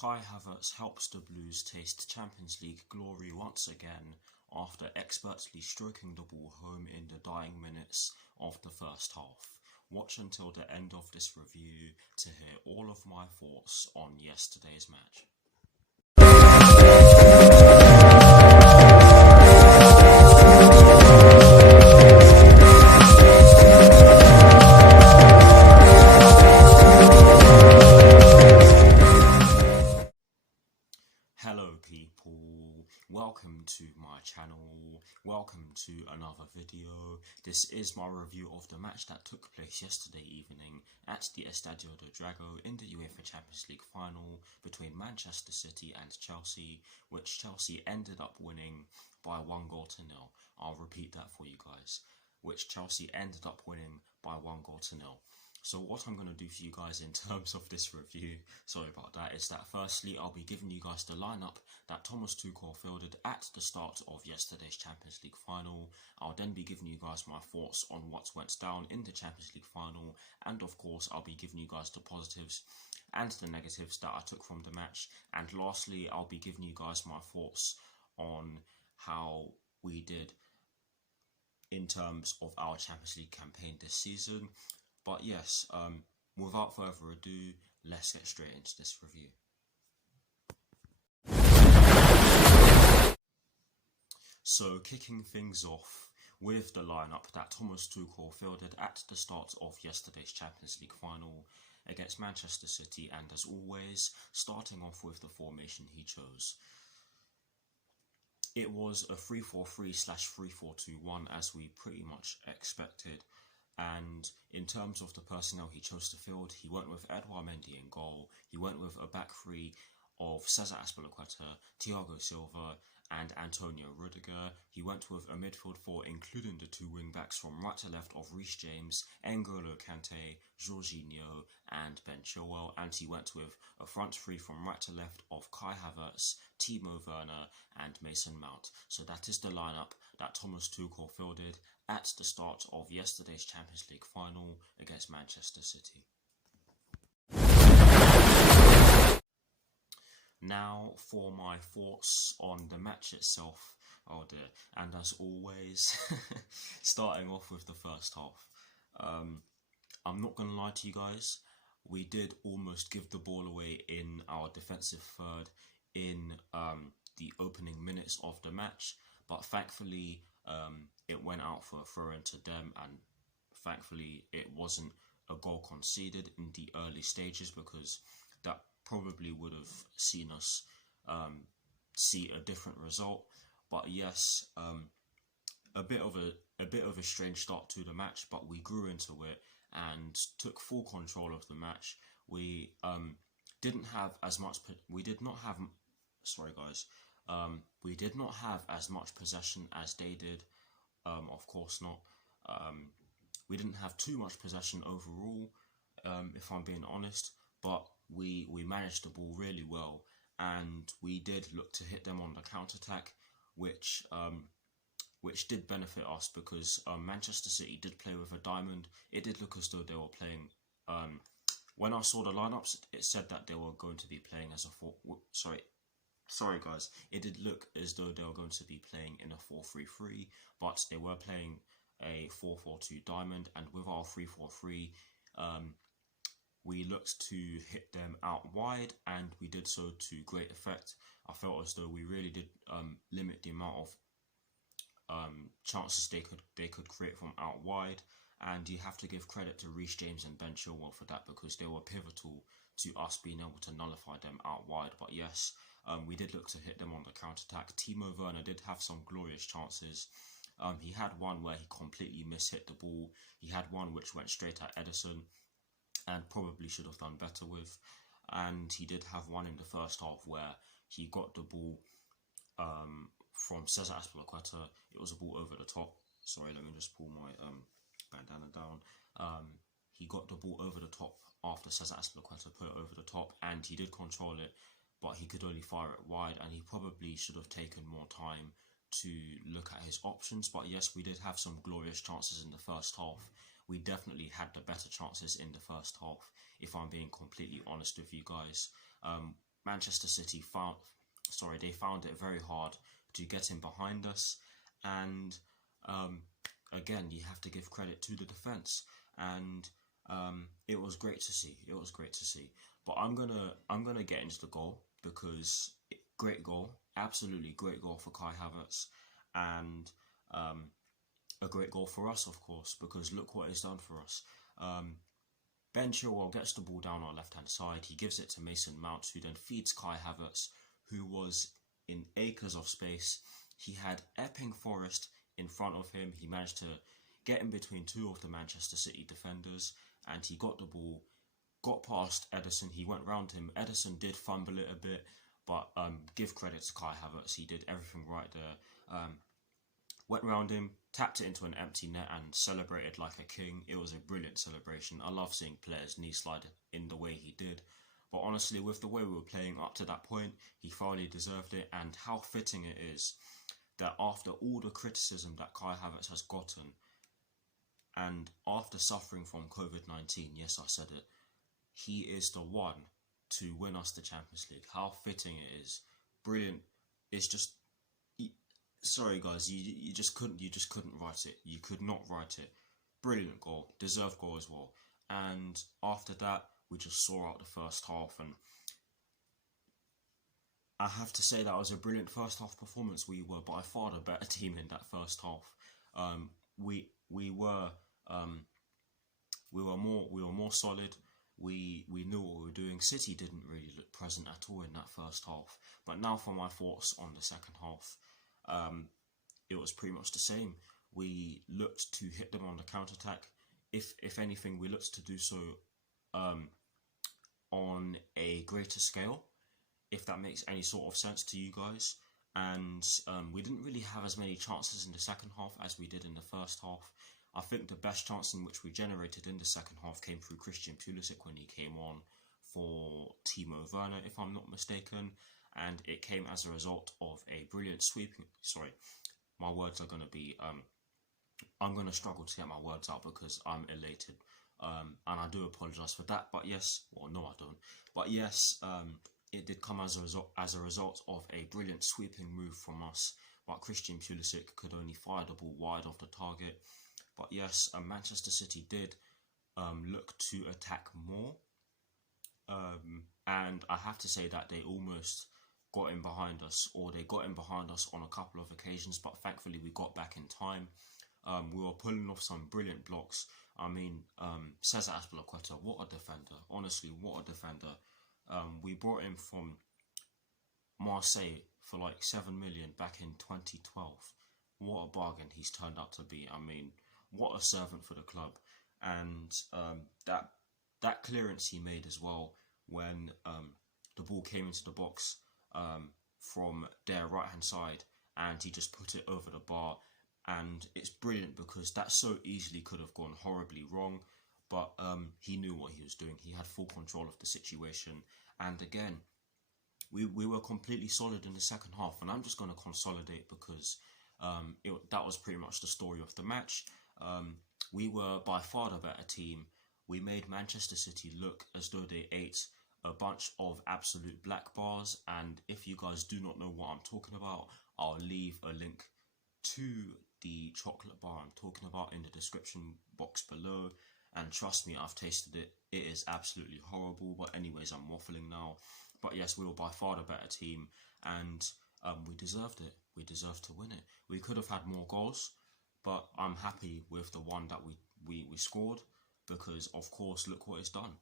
Kai Havertz helps the Blues taste Champions League glory once again after expertly stroking the ball home in the dying minutes of the first half. Watch until the end of this review to hear all of my thoughts on yesterday's match. Hello people, welcome to my channel, welcome to another video. This is my review of the match that took place yesterday evening at the Estadio do Dragão in the UEFA Champions League final between Manchester City and Chelsea, which Chelsea ended up winning by 1-0. I'll repeat that for you guys, which Chelsea ended up winning by 1-0. So what I'm going to do for you guys in terms of this review, sorry about that, is that firstly I'll be giving you guys the lineup that Thomas Tuchel fielded at the start of yesterday's Champions League final. I'll then be giving you guys my thoughts on what went down in the Champions League final, and of course I'll be giving you guys the positives and the negatives that I took from the match. And lastly, I'll be giving you guys my thoughts on how we did in terms of our Champions League campaign this season. But yes, without further ado, let's get straight into this review. So kicking things off with the lineup that Thomas Tuchel fielded at the start of yesterday's Champions League final against Manchester City, and as always, starting off with the formation he chose. It was a 3-4-3/3-4-2-1 as we pretty much expected. And in terms of the personnel he chose to field, he went with Edouard Mendy in goal. He went with a back three of Cesar Azpilicueta, Thiago Silva and Antonio Rudiger. He went with a midfield four including the two wing-backs from right to left of Reece James, N'Golo Kante, Jorginho and Ben Chilwell. And he went with a front three from right to left of Kai Havertz, Timo Werner and Mason Mount. So that is the lineup that Thomas Tuchel fielded at the start of yesterday's Champions League final against Manchester City. Now for my thoughts on the match itself. Oh dear. And as always, starting off with the first half. I'm not going to lie to you guys, we did almost give the ball away in our defensive third in the opening minutes of the match, but thankfully it went out for a throw-in to them, and thankfully it wasn't a goal conceded in the early stages, because that probably would have seen us see a different result. But yes, a bit of a strange start to the match, but we grew into it and took full control of the match. We did not have as much possession as they did. Of course not. We didn't have too much possession overall, if I'm being honest, but we managed the ball really well, and we did look to hit them on the counter-attack, which did benefit us, because Manchester City did play with a diamond. It did look as though they were playing, when I saw the lineups, it said that they were going to be playing as a Sorry guys, it did look as though they were going to be playing in a 4-3-3, but they were playing a 4-4-2 diamond, and with our 3-4-3, we looked to hit them out wide, and we did so to great effect. I felt as though we really did limit the amount of chances they could create from out wide, and you have to give credit to Reece James and Ben Chilwell for that, because they were pivotal to us being able to nullify them out wide. But yes, we did look to hit them on the counter-attack. Timo Werner did have some glorious chances. He had one where he completely mishit the ball. He had one which went straight at Ederson and probably should have done better with. And he did have one in the first half where he got the ball from Cesar Azpilicueta. It was a ball over the top. Sorry, let me just pull my bandana down. He got the ball over the top after Cesar Azpilicueta put it over the top, and he did control it, but he could only fire it wide, and he probably should have taken more time to look at his options. But yes, we did have some glorious chances in the first half. We definitely had the better chances in the first half, if I'm being completely honest with you guys. Manchester City they found it very hard to get in behind us, and again, you have to give credit to the defense, and it was great to see. It was great to see. But I'm gonna get into the goal, because great goal, absolutely great goal for Kai Havertz, and a great goal for us, of course, because look what he's done for us. Ben Chilwell gets the ball down our left-hand side. He gives it to Mason Mount, who then feeds Kai Havertz, who was in acres of space. He had Epping Forest in front of him. He managed to get in between two of the Manchester City defenders, and he got the ball, got past Ederson. He went round him. Ederson did fumble it a bit, but give credit to Kai Havertz. He did everything right there. Went round him, tapped it into an empty net, and celebrated like a king. It was a brilliant celebration. I love seeing players knee slide in the way he did. But honestly, with the way we were playing up to that point, he thoroughly deserved it. And how fitting it is that after all the criticism that Kai Havertz has gotten, and after suffering from COVID-19, yes, I said it, he is the one to win us the Champions League. How fitting it is. Brilliant. It's just... Sorry guys, you just couldn't write it. You could not write it. Brilliant goal, deserved goal as well. And after that, we just saw out the first half, and I have to say that was a brilliant first half performance. We were by far the better team in that first half. We were more solid. We knew what we were doing. City didn't really look present at all in that first half. But now for my thoughts on the second half. It was pretty much the same. We looked to hit them on the counter-attack. If anything, we looked to do so on a greater scale, if that makes any sort of sense to you guys. And we didn't really have as many chances in the second half as we did in the first half. I think the best chance in which we generated in the second half came through Christian Pulisic when he came on for Timo Werner, if I'm not mistaken. And it came as a result of a brilliant sweeping... Sorry, my words are going to be... I'm going to struggle to get my words out because I'm elated. And I do apologise for that. But yes... Well, no, I don't. But yes, it did come as a result of a brilliant sweeping move from us. But Christian Pulisic could only fire the ball wide of the target. But yes, Manchester City did look to attack more. And I have to say that they almost got in behind us, or they got in behind us on a couple of occasions, but thankfully we got back in time. We were pulling off some brilliant blocks. I mean, Cesar Azpilicueta, what a defender. Honestly, what a defender. We brought him from Marseille for like 7 million back in 2012. What a bargain he's turned out to be. I mean, what a servant for the club. And that clearance he made as well when the ball came into the box from their right hand side, and he just put it over the bar. And it's brilliant because that so easily could have gone horribly wrong, but he knew what he was doing. He had full control of the situation. And again, we were completely solid in the second half, and I'm just going to consolidate because that was pretty much the story of the match. We were by far the better team. We made Manchester City look as though they ate a bunch of absolute black bars, and if you guys do not know what I'm talking about, I'll leave a link to the chocolate bar I'm talking about in the description box below. And trust me, I've tasted it. It is absolutely horrible. But anyways, I'm waffling now. But yes, we were by far the better team, and we deserved it. We deserved to win it. We could have had more goals, but I'm happy with the one that we scored, because of course, look what it's done.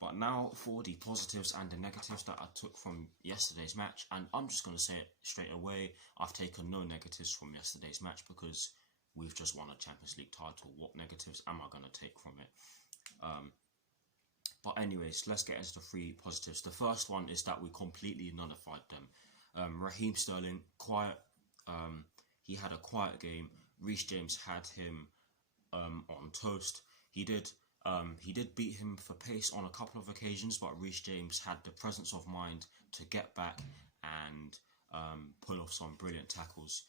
But now for the positives and the negatives that I took from yesterday's match, and I'm just going to say it straight away, I've taken no negatives from yesterday's match because we've just won a Champions League title. What negatives am I going to take from it? But anyways, let's get into the 3 positives. The first one is that we completely nullified them. Raheem Sterling, quiet. He had a quiet game. Reece James had him on toast. He did beat him for pace on a couple of occasions, but Reece James had the presence of mind to get back and pull off some brilliant tackles.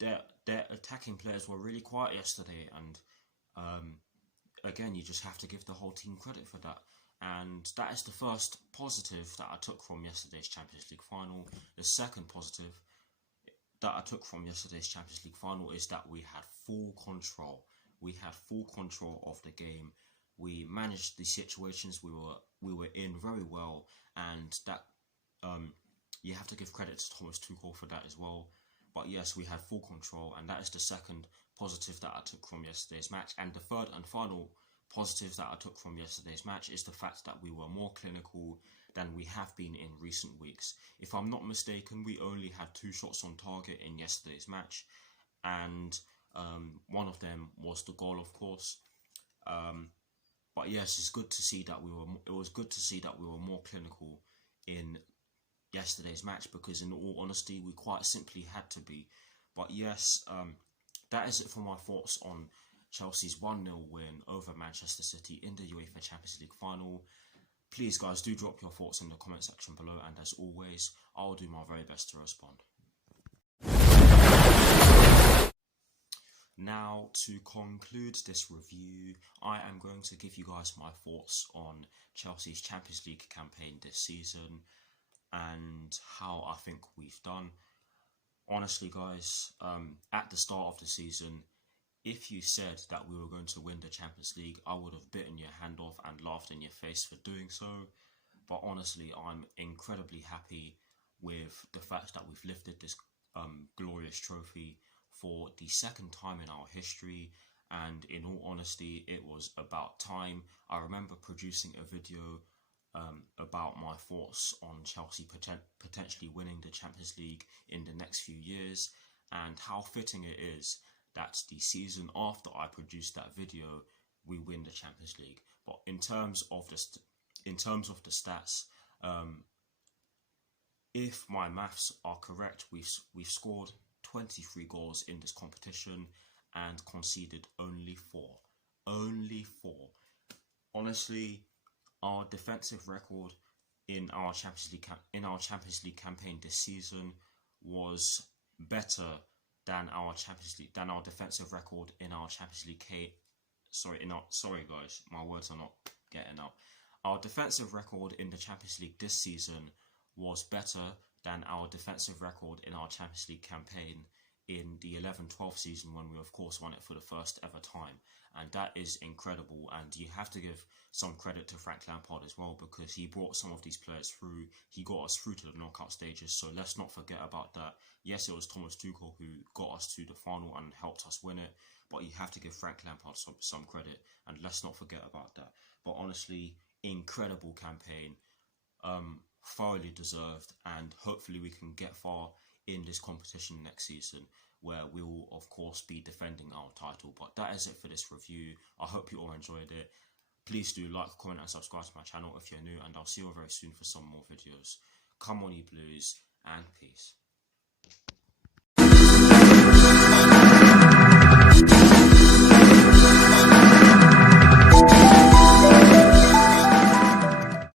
Their attacking players were really quiet yesterday, and again, you just have to give the whole team credit for that. And that is the first positive that I took from yesterday's Champions League final. The second positive that I took from yesterday's Champions League final is that we had full control. We had full control of the game. We managed the situations we were in very well, and that you have to give credit to Thomas Tuchel for that as well. But yes, we had full control, and that is the second positive that I took from yesterday's match. And the third and final positive that I took from yesterday's match is the fact that we were more clinical than we have been in recent weeks. If I'm not mistaken, we only had 2 shots on target in yesterday's match, and one of them was the goal, of course. But yes, it's good to see that it was good to see that we were more clinical in yesterday's match, because in all honesty, we quite simply had to be. But yes, that is it for my thoughts on Chelsea's 1-0 win over Manchester City in the UEFA Champions League final. Please guys, do drop your thoughts in the comment section below, and as always, I'll do my very best to respond. Now, to conclude this review, I am going to give you guys my thoughts on Chelsea's Champions League campaign this season and how I think we've done. Honestly guys, at the start of the season, if you said that we were going to win the Champions League, I would have bitten your hand off and laughed in your face for doing so. But honestly, I'm incredibly happy with the fact that we've lifted this glorious trophy for the second time in our history. And in all honesty, it was about time. I remember producing a video about my thoughts on Chelsea potentially winning the Champions League in the next few years, and how fitting it is that the season after I produced that video, we win the Champions League. But in terms of the stats, if my maths are correct, we've scored 23 goals in this competition and conceded only 4. Only 4. Honestly, our defensive record in our Champions League campaign this season was better than our defensive record in our Champions League sorry guys, my words are not getting out. Our defensive record in the Champions League this season was better than our defensive record in our Champions League campaign in the 11-12 season, when we of course won it for the first ever time. And that is incredible, and you have to give some credit to Frank Lampard as well, because he brought some of these players through. He got us through to the knockout stages, so let's not forget about that. Yes, it was Thomas Tuchel who got us to the final and helped us win it, but you have to give Frank Lampard some credit, and let's not forget about that. But honestly, incredible campaign, thoroughly deserved, and hopefully we can get far in this competition next season, where we will of course be defending our title. But that is it for this review. I hope you all enjoyed it. Please do like, comment and subscribe to my channel if you're new, and I'll see you all very soon for some more videos. Come on, you Blues, and peace.